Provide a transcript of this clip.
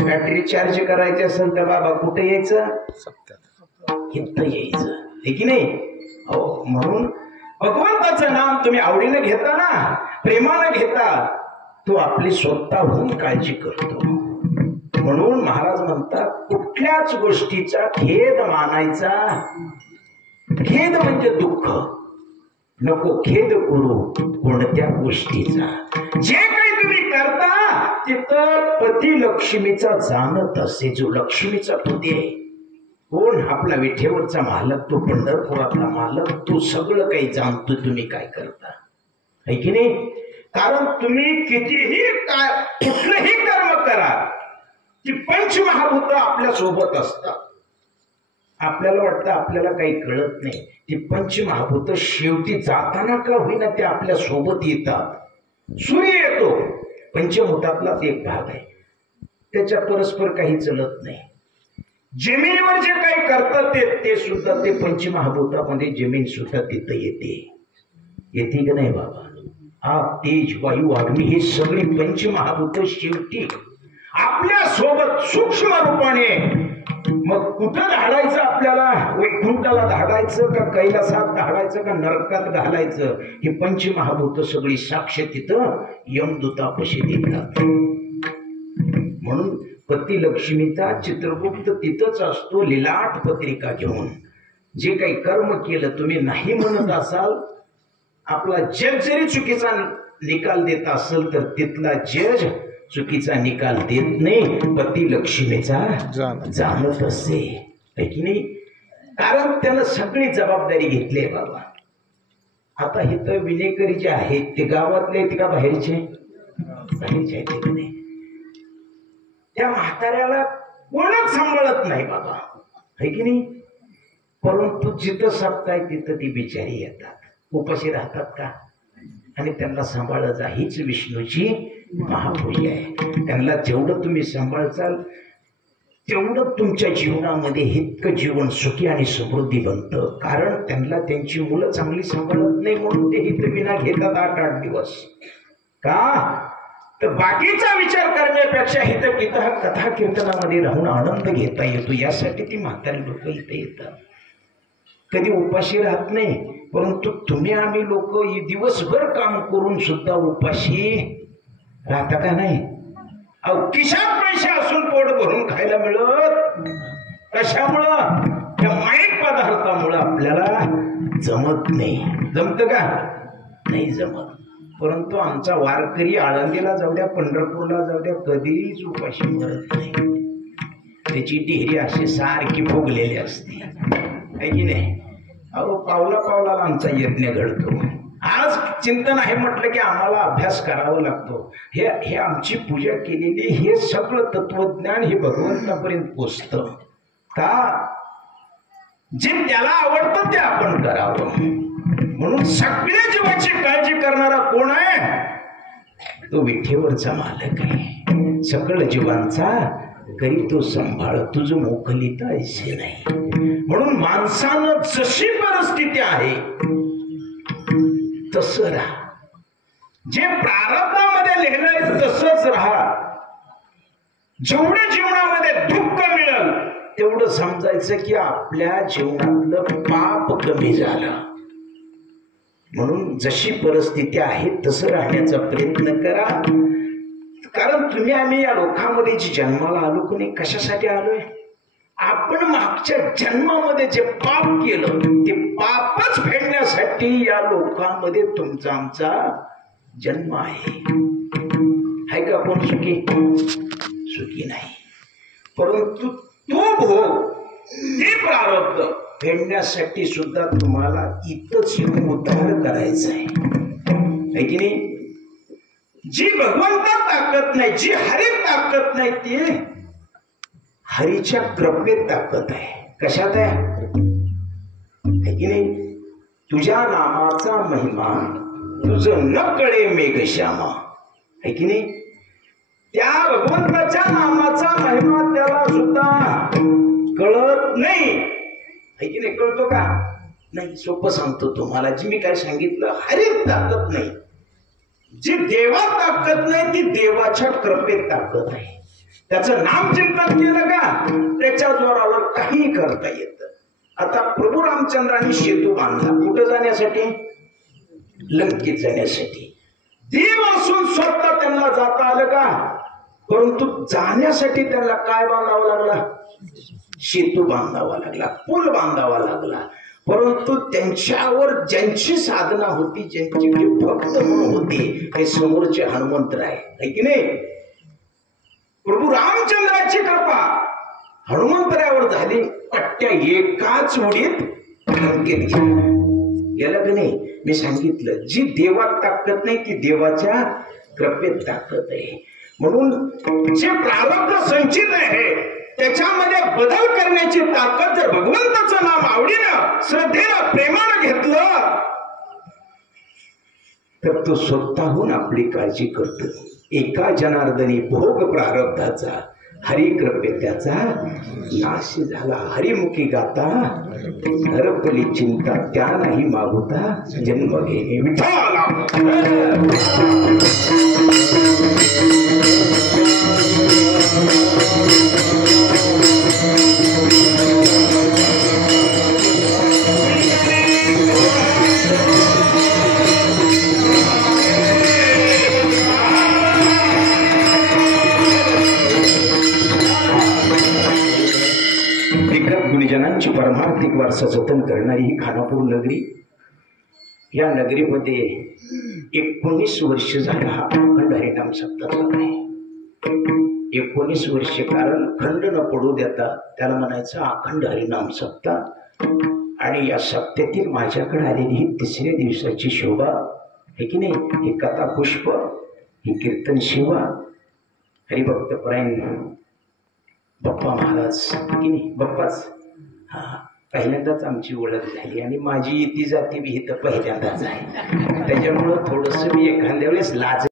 Battery charge करायची असेल तर बाबा कुठे यायचं? इथं यायचं, हे की नाही? हो, म्हणून भगवंताचं नाम तुम्ही आवडीने घेता ना, प्रेमाने घेता, तो आपली स्वतःहून काळजी करतो. म्हणून महाराज म्हणतात कुठल्याच गोष्टीचा खेद मानायचा. खेद म्हणजे दुःख, नको खेद करू कोणत्या गोष्टीचा. जे काही तुम्ही करता तिथं पती लक्ष्मीचा जाणत असे. जो लक्ष्मीचा पती आहे कोण? आपला विठेवरचा मालक, तो पंढरपुरातला मालक, तो सगळं काही जाणतो तुम्ही काय करता, है की नाही? कारण तुम्ही कितीही काय कुठलंही कर्म करा, ती पंचमहाभूत आपल्या सोबत असतात. आपल्याला वाटतं आपल्याला काही कळत नाही, ती पंचमहाभूत शेवटी जाताना का होईना ते आपल्या सोबत येतात. सूर्य येतो, पंचभूतातलाच एक भाग आहे, त्याच्या परस्पर काही चलत नाही. जमिनीवर जे काही करतात ते सुद्धा ते पंचमहाभूतामध्ये जमीन सुद्धा तिथं येते का नाही बाबा? आग, तेज, वायू, अग्नी हे सगळी पंचमहाभूत शेवटी आपल्या सोबत सूक्ष्म रूपाने. मग कुठं धाडायचं आपल्याला? वैकुंठाला धाडायचं का कैलासात धाडायचं का नरकात घालायचं? हे पंचमहाभूत सगळी साक्ष तिथं यमदूतापाशी देतात. म्हणून पती लक्ष्मीचा चित्रगुप्त तिथंच असतो लिलाट पत्रिका घेऊन. जे काही कर्म केलं तुम्ही नाही म्हणत असाल, आपला जग जरी चुकीचा निकाल देत असेल तर तिथला जज चुकीचा निकाल देत नाही, पती लक्ष्मीचा जाणत असे, है की नाही? कारण त्यानं सगळी जबाबदारी घेतली आहे बाबा. आता हे तर विनेकरी जे आहेत ते गावातले आहेत का बाहेरचे? बाहेरचे आहेत की नाही? त्या म्हाताऱ्याला कोणच सांभाळत नाही बाबा, है की नाही? परंतु जिथं सत्ता आहे तिथं ती बिचारी येतात, उपाशी राहतात का? आणि त्यांना सांभाळत जा. हीच विष्णूची महापूजा आहे. त्यांना जेवढं तुम्ही सांभाळचाल तेवढं तुमच्या जीवनामध्ये इतकं जीवन सुखी आणि समृद्धी बनतं. कारण त्यांना त्यांची मुलं चांगली सांभाळत नाही म्हणून ते हित विना घेतात 8-8 दिवस. का तर बाकीचा विचार करण्यापेक्षा हित कथा कीर्तनामध्ये राहून आनंद घेता येतो, यासाठी ती म्हातारी लोक इथे येतात. कधी उपाशी राहत नाही, परंतु तुम्ही आम्ही लोक दिवसभर काम करून सुद्धा उपाशी राहता का नाही? अहो, खिशात पैसे असून पोट भरून खायला मिळत कशामुळं? त्या माईक पदार्थामुळं आपल्याला जमत नाही. जमत का? नाही जमत. परंतु आमचा वारकरी आळंदीला जाऊ द्या, पंढरपूरला जाऊ द्या, कधीच उपाशी मरत नाही. त्याची डेहरी अशी सारखी फुगलेली असते, है की नाही? अहो, पावला पावलाला आमचा यज्ञ घडतो. आज चिंतन आहे म्हटलं की आम्हाला अभ्यास करावा लागतो. हे आमची पूजा केलेली हे सगळं तत्वज्ञान हे भगवंतापर्यंत पोचतं का? जे त्याला आवडतं ते आपण करावं. म्हणून सगळ्या जीवाची काळजी करणारा कोण आहे? तो विठेवरचा मालक आहे. सकळ जीवांचा करी तो सांभाळ, तुझं मोकलीता ऐसे नाही. म्हणून माणसानं जशी परिस्थिती आहे तसं राहा. जे प्रारब्धामध्ये लिहिलंय तसंच राहा. जेवढं जीवनामध्ये दुःख मिळेल तेवढं समजायचं की आपल्या जीवनातलं पाप कमी झालं. म्हणून जशी परिस्थिती आहे तसं राहण्याचा प्रयत्न करा. कारण तुम्ही आम्ही या लोकांमध्ये जे जन्माला आलो कोणी कशासाठी आलोय? आपण मागच्या जन्मामध्ये जे पाप केलं ते पापच फेडण्यासाठी या लोकांमध्ये तुमचा आमचा जन्म आहे. हाय का कोण सुखी? सुखी नाही. परंतु तो भोग, ते प्रारब्ध फेडण्यासाठी सुद्धा तुम्हाला इथंच येऊन उद्धार करायचा आहे की नाही? जी भगवंतात ताकद नाही, जी हरीत ताकद नाही, ती हरीच्या कृपेत ताकद आहे. कशात आहे की नाही? तुझ्या नामाचा महिमा तुझं न कळे मेघश्यामा, आहे की नाही? त्या भगवंताच्या नामाचा महिमा त्याला सुद्धा कळत नाही, आहे की नाही? कळतो का? नाही. सोपं सांगतो तुम्हाला, जी मी काय सांगितलं हरीत ताकद नाही, जी देवात ताकद नाही ती देवाच्या कृपेत ताकद आहे. त्याचं नाम चिंतन केलं का त्याच्या जोरावर काही करता येतं. आता प्रभू रामचंद्रांनी सेतू बांधला कुठं जाण्यासाठी? लंकेत जाण्यासाठी. देव असून स्वतः त्यांना जाता आलं का? परंतु जाण्यासाठी त्यांना काय बांधावं लागला? सेतू बांधावा लागला, पूल बांधावा लागला. परंतु त्यांच्यावर ज्यांची साधना होती, ज्यांची भक्त म्हणून होती, हे समोरचे हनुमंतराय आहे की नाही. प्रभू रामचंद्राची कृपा हनुमंतरायावर झाली. पट्ट्या एकाच उडीत लंकेत गेला की नाही. मी सांगितलं जी देवात ताकद नाही ती देवाच्या कृपेत ताकद आहे. म्हणून जे प्रारब्ध संचित आहे त्याच्यामध्ये बदल करण्याची ताकद जर भगवंताचं नाम आवडीनं श्रद्धेनं प्रेमानं घेतलं तर तो स्वतःहून आपली काळजी करतो. एका जनार्दनी भोग प्रारब्धाचा हरी कृपे त्याचा नाश झाला. हरिमुखी गाता हरपली चिंता त्या नाही मागुता जन्म घेणे विठाला. गुणजनांची परमार्थिक वारसा जतन करणारी ही खानापूर नगरी. या नगरीमध्ये 19 वर्ष झाला हा अखंड हरिनाम सप्ताह चालू आहे. 19 वर्ष. कारण खंड न पडू देता त्याला म्हणायचं अखंड हरिनाम सप्ताह. आणि या सप्त्यातील माझ्याकडे आलेली ही 3ऱ्या दिवसाची शोभा आहे की नाही. ही कथा पुष्प, ही कीर्तन शिवा, हरिभक्तपरायण बाप्पा महाराज की नाही. बाप्पाच हा पहिल्यांदाच आमची ओळख झाली आणि माझी ती जाती विहित पहिल्यांदाच आहे. त्याच्यामुळं थोडंसं मी एखाद्या वेळेस लाज